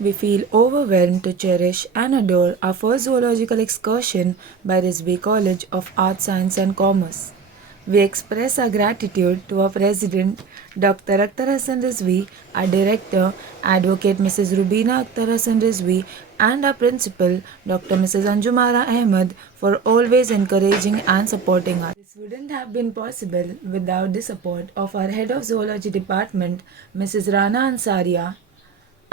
We feel overwhelmed to cherish and adore our first zoological excursion by Risby College of Arts, Science and Commerce. We express our gratitude to our President, Dr. Akhtar Hassan Rizvi, our Director, Advocate Mrs. Rubina Akhtar Hassan Rizvi, and our Principal, Dr. Mrs. Anjumara Ahmed, for always encouraging and supporting us. This wouldn't have been possible without the support of our Head of Zoology Department, Mrs. Rana Ansaria,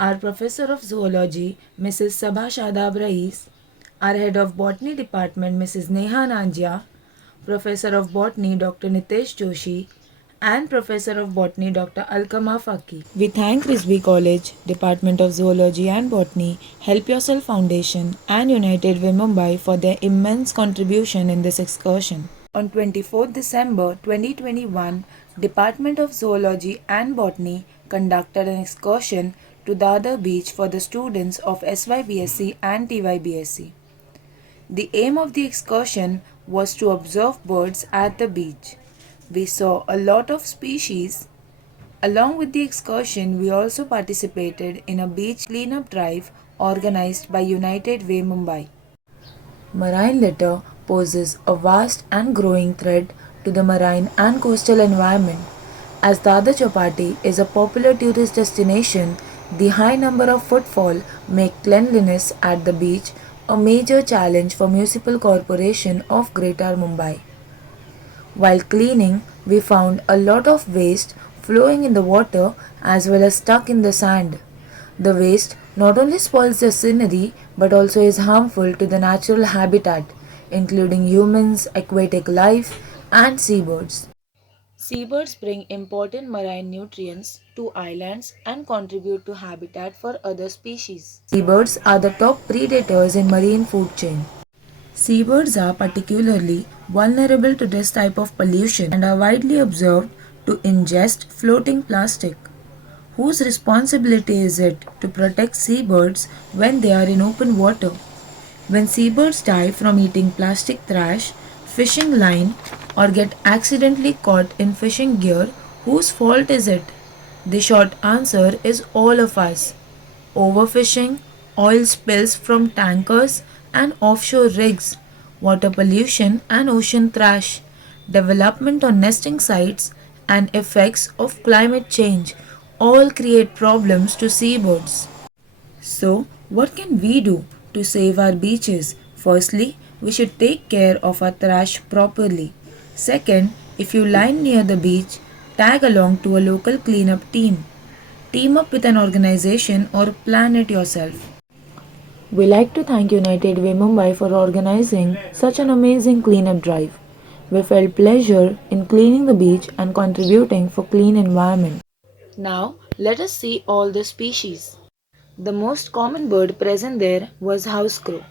our Professor of Zoology, Mrs. Sabha Shadab Rais, our Head of Botany Department, Mrs. Neha Nanjia, Professor of Botany, Dr. Nitesh Joshi, and Professor of Botany, Dr. Alkama Faki. We thank Risby College, Department of Zoology and Botany, Help Yourself Foundation, and United Way Mumbai for their immense contribution in this excursion. On 24th December 2021, Department of Zoology and Botany conducted an excursion to Dadar Beach for the students of SYBSC and TYBSC. The aim of the excursion was to observe birds at the beach. We saw a lot of species. Along with the excursion, we also participated in a beach cleanup drive organized by United Way Mumbai. Marine litter poses a vast and growing threat to the marine and coastal environment. As Dadar Chowpatty is a popular tourist destination, the high number of footfall make cleanliness at the beach a major challenge for Municipal Corporation of Greater Mumbai. While cleaning, we found a lot of waste flowing in the water as well as stuck in the sand. The waste not only spoils the scenery but also is harmful to the natural habitat, including humans, aquatic life, and seabirds. Seabirds bring important marine nutrients to islands and contribute to habitat for other species. Seabirds are the top predators in marine food chain. Seabirds are particularly vulnerable to this type of pollution and are widely observed to ingest floating plastic. Whose responsibility is it to protect seabirds when they are in open water? When seabirds die from eating plastic trash, fishing line, or get accidentally caught in fishing gear, whose fault is it? The short answer is all of us. Overfishing, oil spills from tankers and offshore rigs, water pollution and ocean trash, development on nesting sites, and effects of climate change all create problems to seabirds. So, what can we do to save our beaches? Firstly, we should take care of our trash properly. Second, if you line near the beach, tag along to a local cleanup team. Team up with an organization or plan it yourself. We like to thank United Way Mumbai for organizing such an amazing cleanup drive. We felt pleasure in cleaning the beach and contributing for clean environment. Now, let us see all the species. The most common bird present there was house crow.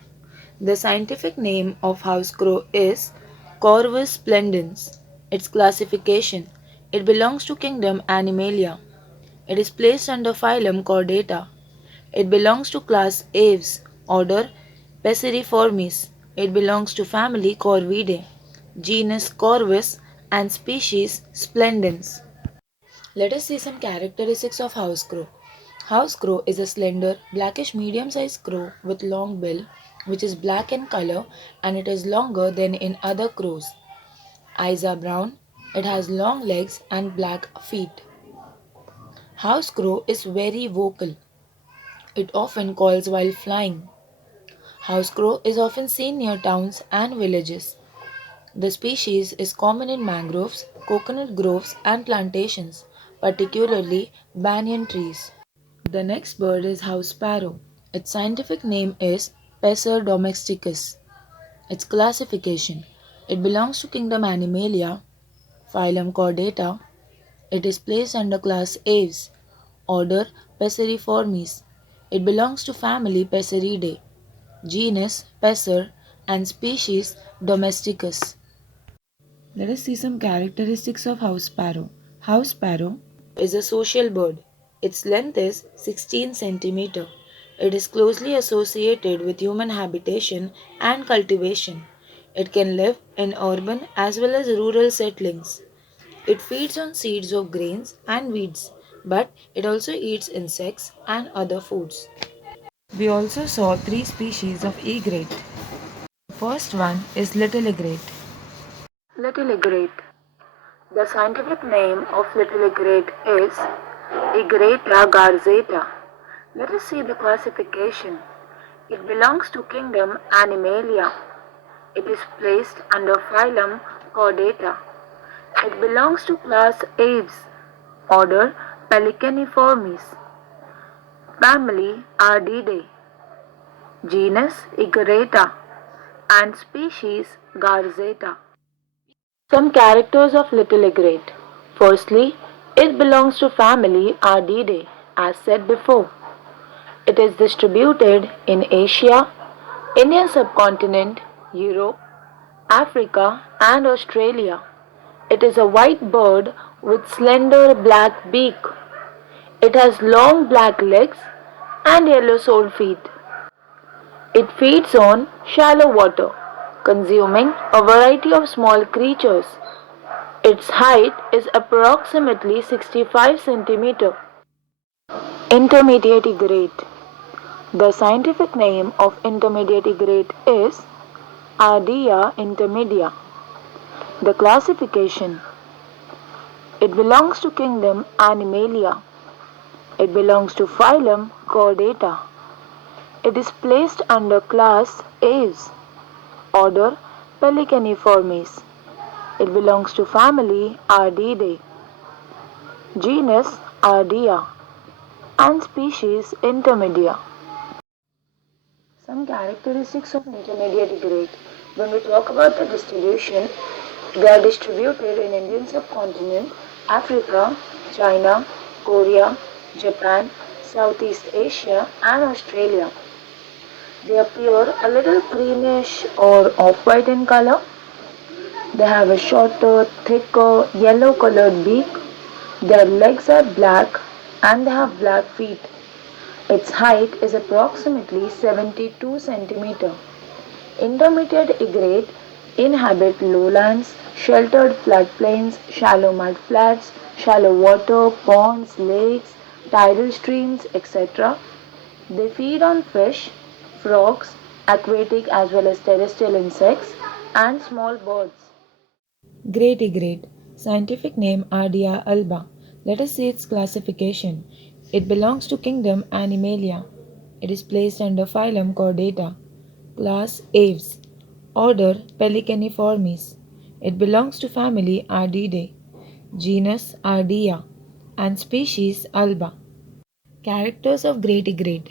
The scientific name of house crow is Corvus splendens. Its classification: it belongs to kingdom Animalia. It is placed under phylum Chordata. It belongs to class Aves, order Passeriformes. It belongs to family Corvidae, genus Corvus, and species Splendens. Let us see some characteristics of house crow. House crow is a slender, blackish medium-sized crow with long bill, which is black in color and it is longer than in other crows. Eyes are brown. It has long legs and black feet. House crow is very vocal. It often calls while flying. House crow is often seen near towns and villages. The species is common in mangroves, coconut groves, and plantations, particularly banyan trees. The next bird is house sparrow. Its scientific name is Passer domesticus. Its classification: it belongs to kingdom Animalia, phylum Chordata. It is placed under class Aves, order Passeriformes. It belongs to family Passeridae, genus Passer, and species Domesticus. Let us see some characteristics of house sparrow. House sparrow is a social bird. Its length is 16 centimeter. It is closely associated with human habitation and cultivation. It can live in urban as well as rural settlings. It feeds on seeds of grains and weeds, but it also eats insects and other foods. We also saw three species of egret. The first one is little egret. Little egret. The scientific name of little egret is Egreta garzeta. Let us see the classification. It belongs to kingdom Animalia. It is placed under phylum Chordata. It belongs to class Aves, order Pelicaniformes, family Ardidae, genus Egreta, and species Garzeta. Some characters of little egret. Firstly, it belongs to family Ardidae, as said before. It is distributed in Asia, Indian subcontinent, Europe, Africa, and Australia. It is a white bird with slender black beak. It has long black legs and yellow-soled feet. It feeds on shallow water, consuming a variety of small creatures. Its height is approximately 65 centimeter. Intermediate egret. The scientific name of intermediate egret is Ardea intermedia. The classification. It belongs to kingdom Animalia. It belongs to phylum Chordata. It is placed under class Aves, order Pelicaniformes. It belongs to family Ardidae, genus Ardea, and species Intermedia. Some characteristics of intermediate egret. When we talk about the distribution, they are distributed in Indian subcontinent, Africa, China, Korea, Japan, Southeast Asia, and Australia. They appear a little greenish or off-white in color. They have a shorter, thicker, yellow-colored beak. Their legs are black and they have black feet. Its height is approximately 72 centimeter. Intermediate egret inhabit lowlands, sheltered floodplains, shallow mud flats, shallow water, ponds, lakes, tidal streams, etc. They feed on fish, frogs, aquatic as well as terrestrial insects, and small birds. Great egret, scientific name Ardea alba. Let us see its classification. It belongs to kingdom Animalia. It is placed under phylum Chordata, class Aves, order Pelicaniformes. It belongs to family Ardidae, genus Ardea, and species Alba. Characters of great egret.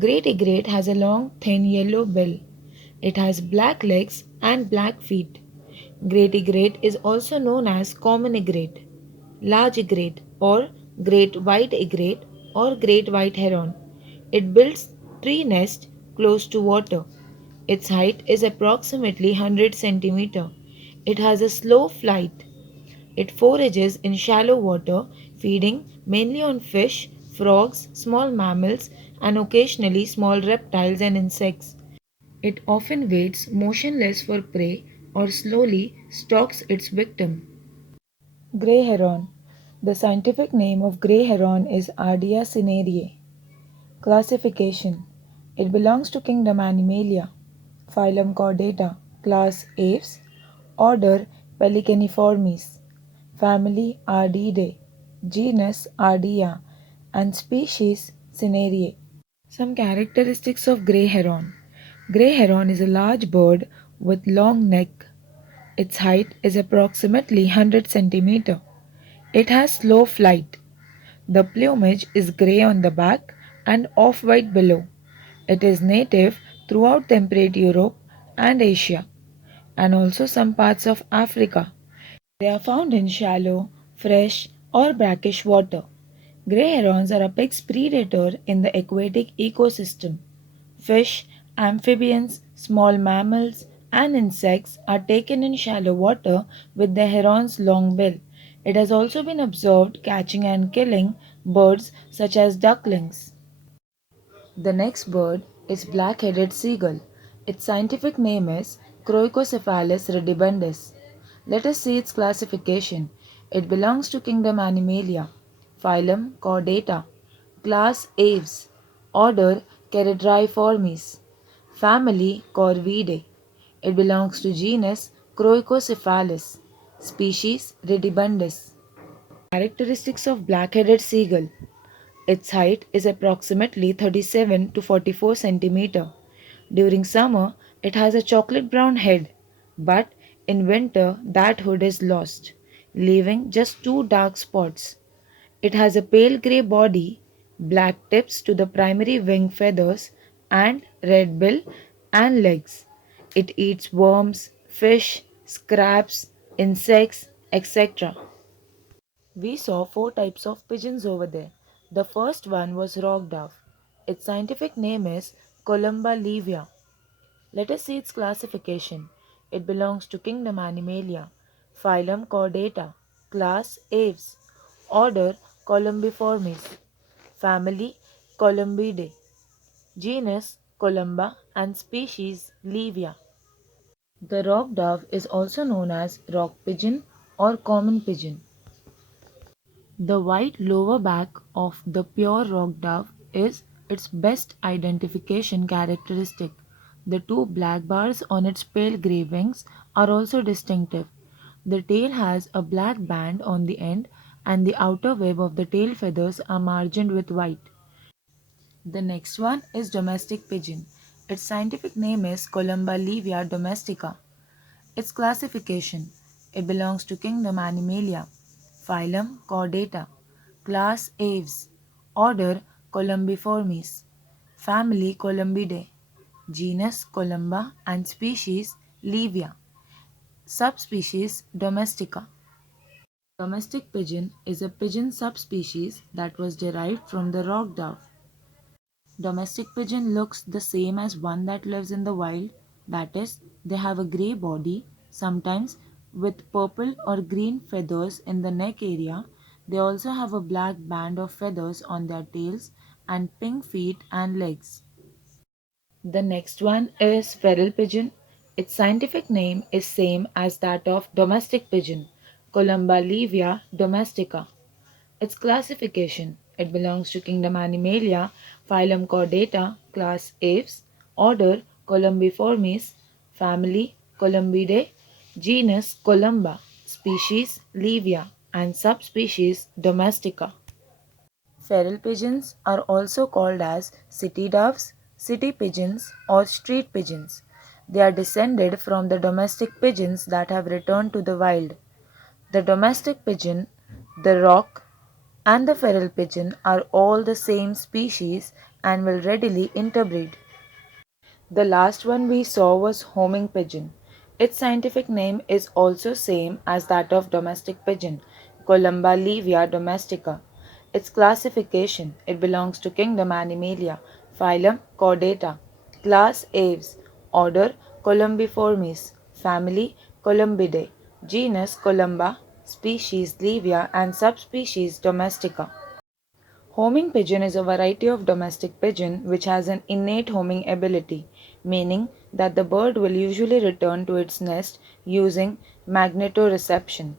Great egret has a long, thin yellow bill. It has black legs and black feet. Great egret is also known as common egret, large egret, or great white egret, or great white heron. It builds tree nests close to water. Its height is approximately 100 centimeter. It has a slow flight. It forages in shallow water, feeding mainly on fish, frogs, small mammals, and occasionally small reptiles and insects. It often waits motionless for prey or slowly stalks its victim. Grey heron. The scientific name of grey heron is Ardea cinerea. Classification. It belongs to kingdom Animalia, phylum Chordata, class Aves, order Pelicaniformes, family Ardidae, genus Ardea, and species Cinerea. Some characteristics of grey heron. Grey heron is a large bird with long neck. Its height is approximately 100 centimeter. It has slow flight. The plumage is grey on the back and off-white below. It is native throughout temperate Europe and Asia, and also some parts of Africa. They are found in shallow, fresh, or brackish water. Grey herons are a big predator in the aquatic ecosystem. Fish, amphibians, small mammals, and insects are taken in shallow water with the heron's long bill. It has also been observed catching and killing birds such as ducklings. The next bird is black-headed seagull. Its scientific name is Croicocephalus redibundus. Let us see its classification. It belongs to kingdom Animalia, phylum Chordata, class Aves, order Ceredraiformes. Family Corvidae. It belongs to genus Croicocephalus. Species Redibundus. Characteristics of black-headed seagull. Its height is approximately 37 to 44 centimeter. During summer, it has a chocolate brown head, but in winter that hood is lost, leaving just two dark spots. It has a pale grey body, black tips to the primary wing feathers, and red bill and legs. It eats worms, fish, scraps, insects, etc. We saw four types of pigeons over there. The first one was rock dove. Its scientific name is Columba livia. Let us see its classification. It belongs to kingdom Animalia, phylum Chordata, class Aves, order Columbiformes, family Columbidae, genus Columba and species Livia. The rock dove is also known as rock pigeon or common pigeon. The white lower back of the pure rock dove is its best identification characteristic. The two black bars on its pale grey wings are also distinctive. The tail has a black band on the end and the outer web of the tail feathers are margined with white. The next one is domestic pigeon. Its scientific name is Columba livia domestica. Its classification. It belongs to kingdom Animalia, phylum Chordata, class Aves, order Columbiformes, family Columbidae, genus Columba and species Livia, subspecies Domestica. Domestic pigeon is a pigeon subspecies that was derived from the rock dove. Domestic pigeon looks the same as one that lives in the wild, that is, they have a grey body, sometimes with purple or green feathers in the neck area. They also have a black band of feathers on their tails and pink feet and legs. The next one is feral pigeon. Its scientific name is same as that of domestic pigeon, Columba livia domestica. Its classification. It belongs to kingdom Animalia, phylum Chordata, class Aves, order Columbiformes, family Columbidae, genus Columba, species Livia, and subspecies Domestica. Feral pigeons are also called as city doves, city pigeons, or street pigeons. They are descended from the domestic pigeons that have returned to the wild. The domestic pigeon, the rock, and the feral pigeon are all the same species and will readily interbreed. The last one we saw was homing pigeon. Its scientific name is also same as that of domestic pigeon, Columba livia domestica. Its classification, it belongs to kingdom Animalia, phylum Chordata, class Aves, order Columbiformes, family Columbidae, genus Columba, species Livia and subspecies Domestica. Homing pigeon is a variety of domestic pigeon which has an innate homing ability, meaning that the bird will usually return to its nest using magnetoreception.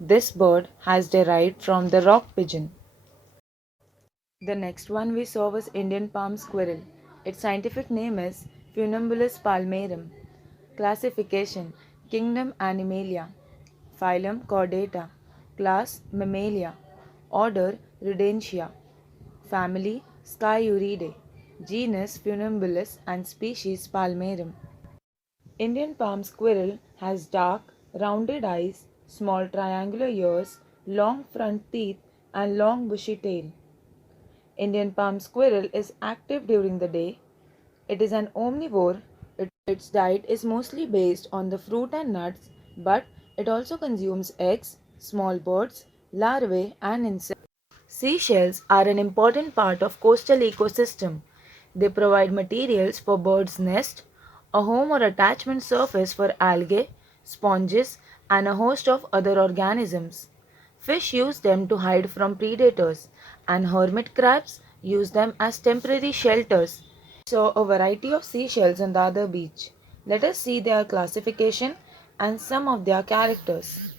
This bird has derived from the rock pigeon. The next one we saw was Indian palm squirrel. Its scientific name is Funambulus palmarum. Classification: Kingdom Animalia, phylum Chordata, class Mammalia, order Rudentia, family Sciuridae, genus Funambulus and species Palmarum. Indian palm squirrel has dark, rounded eyes, small triangular ears, long front teeth, and long bushy tail. Indian palm squirrel is active during the day. It is an omnivore. Its diet is mostly based on the fruit and nuts, but it also consumes eggs, small birds, larvae, and insects. Seashells are an important part of coastal ecosystem. They provide materials for birds' nest, a home or attachment surface for algae, sponges, and a host of other organisms. Fish use them to hide from predators, and hermit crabs use them as temporary shelters. We saw a variety of seashells on the other beach. Let us see their classification and some of their characters.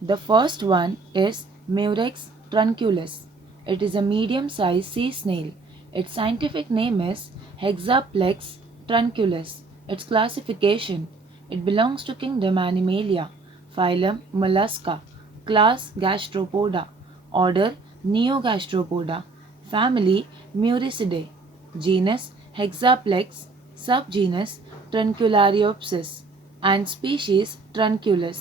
The first one is Murex trunculus. It is a medium-sized sea snail. Its scientific name is Hexaplex trunculus. Its classification: it belongs to kingdom Animalia, phylum Mollusca, class Gastropoda, order Neogastropoda, family Muricidae, genus Hexaplex, subgenus Trunculariopsis, and species Trunculus.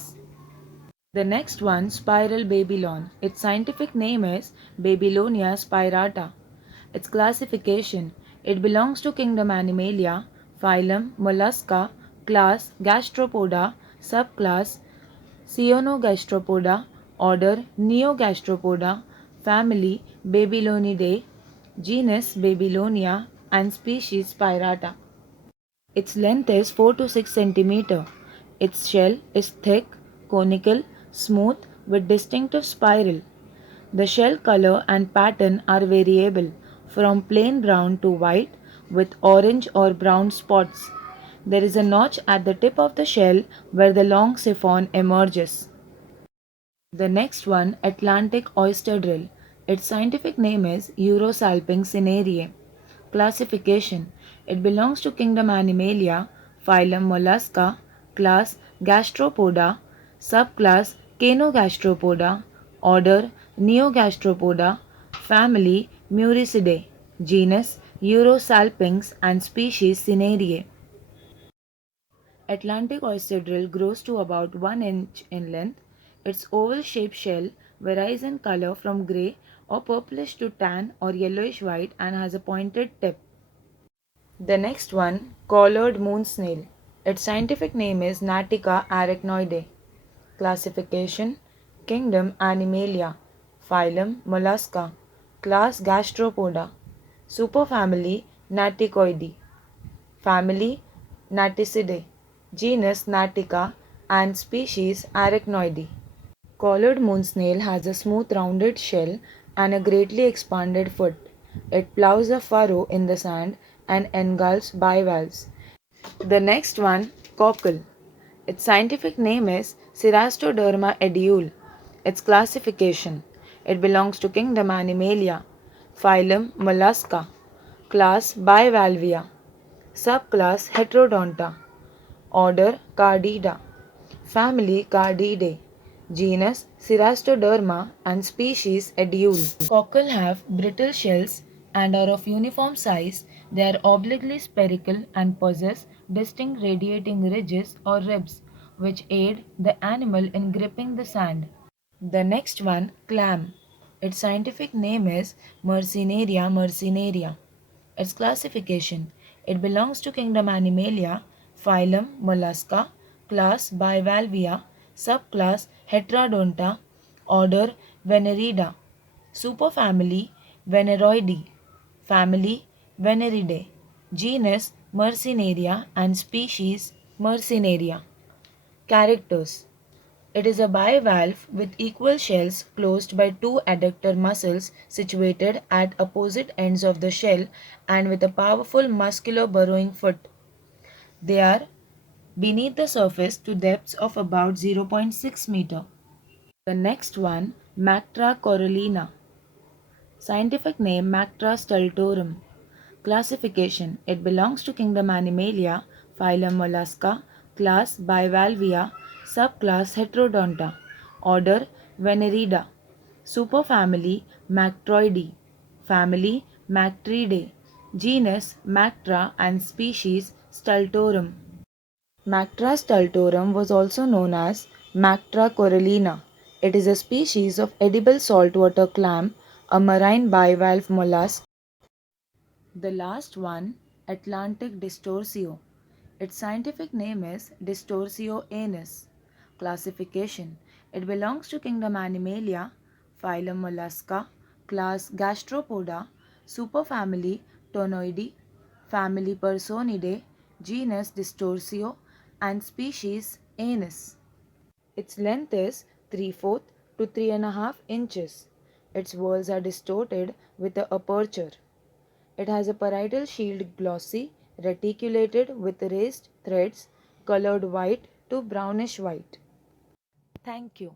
The next one, spiral babylon. Its scientific name is Babylonia spirata. Its classification: it belongs to kingdom Animalia, phylum Mollusca, class Gastropoda, subclass Cyanogastropoda, order Neogastropoda, family Babylonidae, genus Babylonia, and species Spirata. Its length is 4 to 6 centimeter. Its shell is thick, conical, smooth with distinctive spiral. The shell color and pattern are variable from plain brown to white with orange or brown spots. There is a notch at the tip of the shell where the long siphon emerges. The next one, Atlantic oyster drill. Its scientific name is Eurosalping cinerea. Classification: it belongs to kingdom Animalia, phylum Mollusca, class Gastropoda, subclass Canogastropoda, order Neogastropoda, family Muricidae, genus Eurosalpinx, and species Cinerea. Atlantic oyster drill grows to about 1 inch in length. Its oval-shaped shell varies in color from gray or purplish to tan or yellowish white and has a pointed tip. The next one, collared moon snail. Its scientific name is Natica arachnoidae. Classification: kingdom Animalia, phylum Mollusca, class Gastropoda, superfamily Naticoidae, family Naticidae, genus Natica, and species Arachnoidae. Collared moon snail has a smooth rounded shell and a greatly expanded foot. It plows a furrow in the sand and engulfs bivalves. The next one, cockle. Its scientific name is Cerastoderma eduule. Its classification: it belongs to kingdom Animalia, phylum Mollusca, class Bivalvia, subclass Heterodonta, order Cardida, family Cardidae, genus Cerastoderma, and species Eduule. Cockle have brittle shells and are of uniform size. They are obliquely spherical and possess distinct radiating ridges or ribs, which aid the animal in gripping the sand. The next one, clam. Its scientific name is Mercenaria mercenaria. Its classification: it belongs to kingdom Animalia, phylum Mollusca, class Bivalvia, subclass Heterodonta, order Venerida, superfamily Veneroidae, family Veneridae, genus Mercenaria, and species Mercenaria. Characters: it is a bivalve with equal shells closed by two adductor muscles situated at opposite ends of the shell and with a powerful muscular burrowing foot. They are beneath the surface to depths of about 0.6 meter. The next one, Mactra corallina. Scientific name Mactra stultorum. Classification: it belongs to kingdom Animalia, phylum Mollusca, class Bivalvia, subclass Heterodonta, order Venerida, superfamily Mactroidae, family Mactridae, genus Mactra, and species Stultorum. Mactra stultorum was also known as Mactra corallina. It is a species of edible saltwater clam, a marine bivalve mollusk. The last one, Atlantic distorsio. Its scientific name is Distorsio anus. Classification: it belongs to kingdom Animalia, phylum Mollusca, class Gastropoda, superfamily Tonoidae, family Personidae, genus Distorsio, and species Anus. Its length is 3/4 to 3.5 inches. Its whorls are distorted with a aperture. It has a parietal shield glossy, reticulated with raised threads, colored white to brownish white. Thank you.